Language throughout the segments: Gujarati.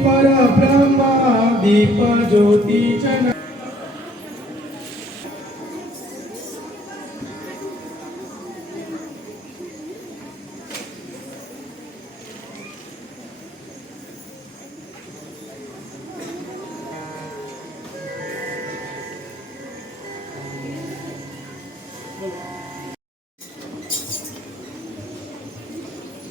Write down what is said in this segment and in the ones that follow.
પર બ્રહ્મા દીપ જ્યોતિ જન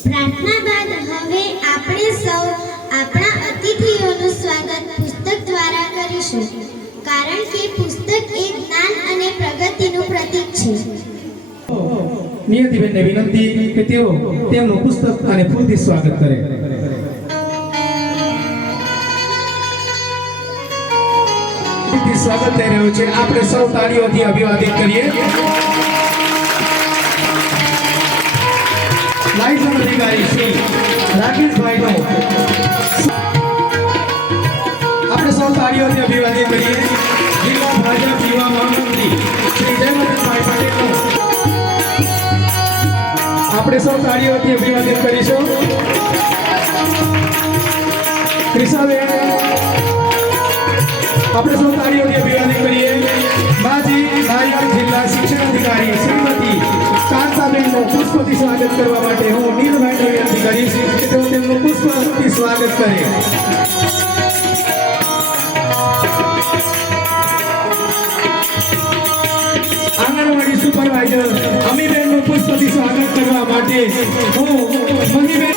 પ્રાર્થના બાદ હવે આપણે સૌ આપણા અતિથિઓનું સ્વાગત પુસ્તક દ્વારા કરીશું, કારણ કે પુસ્તક એ જ્ઞાન અને પ્રગતિનું પ્રતીક છે. નિયતિબેનને વિનંતી કે તેઓ તેમનું પુસ્તક અને ફૂલથી સ્વાગત કરે. સ્વાગત થઈ રહ્યું છે. આપણે સૌ તાળીઓથી અભિવાદિત કરીએ. લાયસન્સ અધિકારી શ્રી રાકેશભાઈનો આપણે સૌ તાળીઓથી અભિવાદન કરીશું. ક્રિષાબેન આપણે સૌ તાળીઓથી અભિવાદન કરીએ. માજી નાયબ જિલ્લા શિક્ષણ અધિકારી શ્રીમતી કાંતાબેનનું પુષ્પથી સ્વાગત કરવા માટે હું નીલભાઈને વિનંતી કરીશ. કે તેઓ તેમનું પુષ્પથી સ્વાગત કરે. સુપરવાઇઝર અમીબેનનું પુષ્પથી સ્વાગત કરવા માટે હું મનીબેન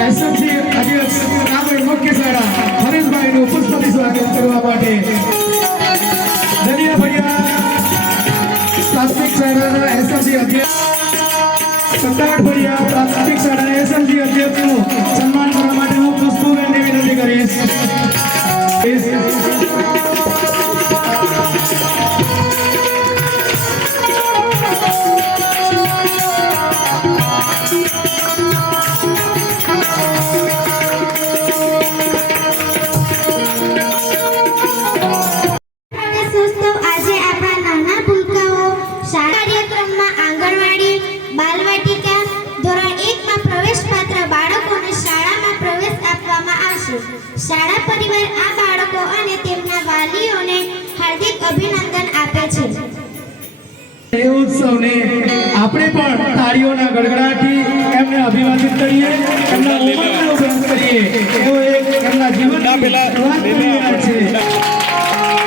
એસએમસી કરવા માટે. દરિયા ભરિયા પ્રાથમિક શાળાના એસએમસી અધ્યક્ષ સત્તાવન ભરિયા આવશે શાળા પરિવાર આ બાળકો અને તેમના વાલીઓને હાર્દિક અભિનંદન આપે છે. એ ઉત્સવને આપણે પણ તાળીઓના ગડગડાટથી એમને અભિવાદિત કરીએ એમના ઉમંગનો ઉભરાંત કરીએ. એવો એક એમના જીવનના પેલા કરી રહ્યા છે.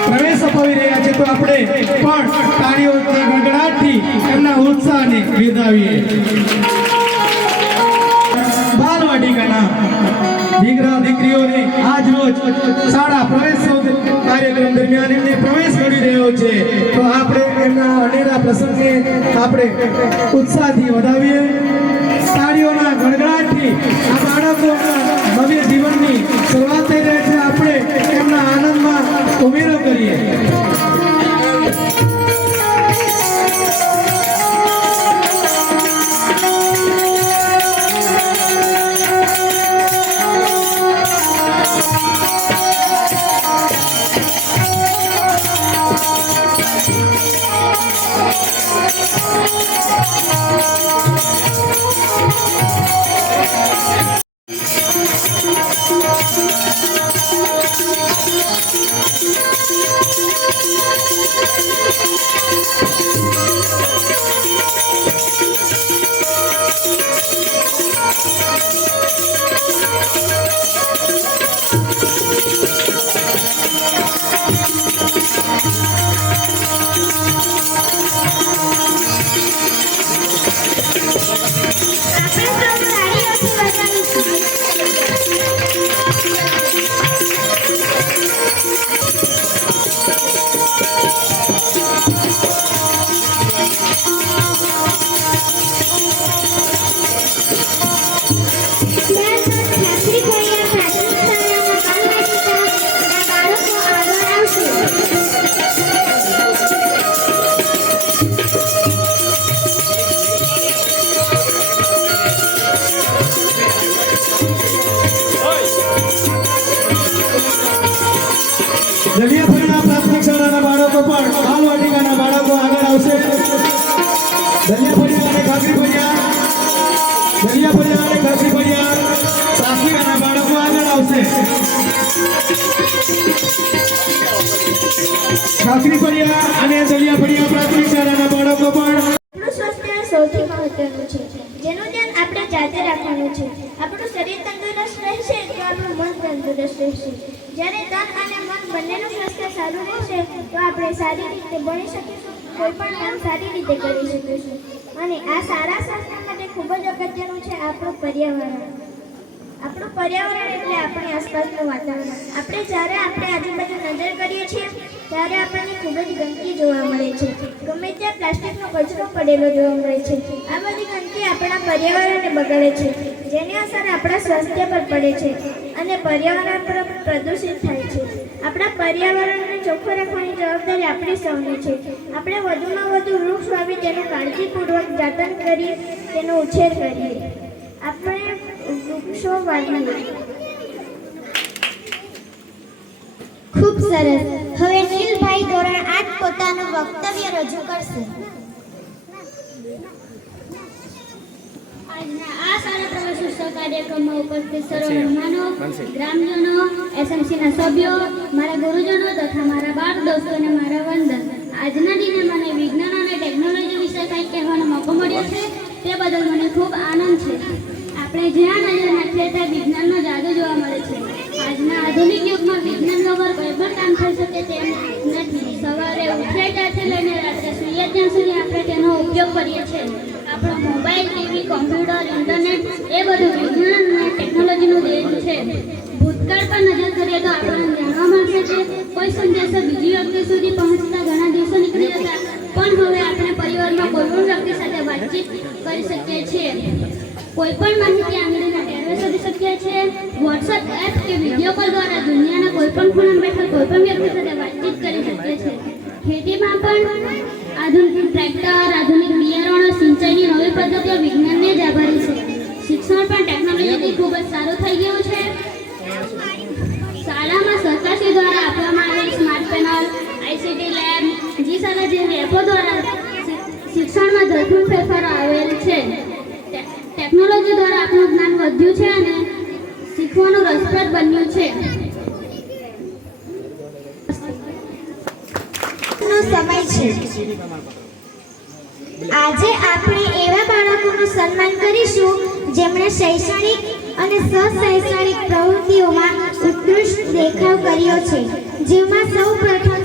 પ્રવેશ અપાવી રહ્યા છે તો આપણે પણ તાળીઓના ગડગડાટથી એમના ઉત્સાહને બિરદાવીએ. દીકરા, દીકરીઓને આજ રોજ શાળા પ્રવેશોત્સવ કાર્યક્રમ દરમિયાન એમને પ્રવેશ મળી રહ્યો છે. તો આપણે એમના અનેરા પ્રસંગને આપણે ઉત્સાહથી વધાવીએ. તાળીઓના ગણગણાટથી આ બાળકોના ભવ્ય જીવનની શરૂઆત થઈ રહી છે. આપણે એમના આનંદમાં ઉમેરો કરીએ. જડિયાફળના પ્રાથમિક શાળાના બાળકો પણ બાલવાટિકાના અને ખાખરી ફળિયા પ્રાથમિકના બાળકો આગળ આવશે. ખાખરી ફળિયા અને દરિયાફળિયા પ્રાથમિક શાળા રીતે ભણી શકીશું, કોઈ પણ કામ સારી રીતે કરી શકીશું. અને આ સારા સ્વાસ્થ્ય માટે ખૂબ જ અગત્યનું છે આપણું પર્યાવરણ. આપણું પર્યાવરણ એટલે આપણી આસપાસનું વાતાવરણ. આપણે જ્યારે આપણે આજુબાજુ નજર કરીએ છીએ, ત્યારે આપણને ખૂબ જ ગંદકી જોવા મળે છે. ગમે ત્યાં પ્લાસ્ટિકનો કચરો પડેલો જોવા મળે છે. આ બધી ગંદકી આપણા પર્યાવરણને બગાડે છે, જેની અસર આપણા સ્વાસ્થ્ય પર પડે છે અને પર્યાવરણ પર પ્રદૂષિત થાય છે. આપણા પર્યાવરણને ચોખ્ખું રાખવાની જવાબદારી આપણી સૌની છે. આપણે વધુમાં વધુ વૃક્ષ વાવી તેનું કાળજીપૂર્વક જતન કરી તેનો ઉછેર કરીએ. આપણે વૃક્ષો વાવીએ. ખૂબ સરસ. હવે નીલભાઈ ધોરણ આઠ પોતાનું વક્તવ્ય રજૂ કરશે આજના આ સારા પ્રવેશોત્સવ કાર્યક્રમમાં ઉપસ્થિત સર્વ મહેમાનો ગ્રામજનો એસએમસીના સભ્યો મારા ગુરુજનો તથા મારા બાળ દોસ્તોને મારા વંદન. આજના દિને મને વિજ્ઞાન અને ટેકનોલોજી વિશે કંઈક કહેવાનો મોકો મળ્યો છે તે બદલ મને ખૂબ આનંદ છે. આપણે જ્યાં નજર નાખીએ ત્યાં વિજ્ઞાનનો જાદુ જોવા મળે છે. આજના આધુનિક યુગમાં વિજ્ઞાન વગર કોઈ પણ કામ થઈ શકે તેમ નથી. સવારે ઉઠ્યા ત્યાંથી લઈને રાત્રે સૂર્ય ત્યાં સુધી આપણે તેનો ઉપયોગ કરી શકીએ છીએ. કોઈ પણ માહિતી આંગળીના ટેરવે શોધી શકીએ છીએ. વોટ્સએપ એપ કે વીડિયો કોલ દ્વારા દુનિયાના કોઈ પણ ખૂણામાં બેઠા કોઈ પણ વ્યક્તિ સાથે વાતચીત કરી શકીએ છીએ. ખેતીમાં પણ આધુનિક ટ્રેક્ટર, આધુનિક બિયારણો સિંચાઈની નવી પદ્ધતિઓ વિજ્ઞાનને જ આભારી છે. શિક્ષણ પણ ટેકનોલોજીથી ખૂબ જ સારું થઈ ગયું છે. શાળામાં સરકારશ્રી દ્વારા આપવામાં આવેલ સ્માર્ટ પેનલ આઈસીટી લેબ જી શાળા જેવી એપો દ્વારા શિક્ષણમાં ઝડપી ફેરફારો આવેલ છે. ટેકનોલોજી દ્વારા આપણું જ્ઞાન વધ્યું છે અને શીખવાનું રસપ્રદ બન્યું છે. આજે આપણે એવા બાળકોનું સન્માન કરીશું, જેમણે શૈક્ષણિક અને સહ-શૈક્ષણિક પ્રવૃત્તિઓમાં ઉત્કૃષ્ટ દેખાવ કર્યો છે. જેમાં સૌ પ્રથમ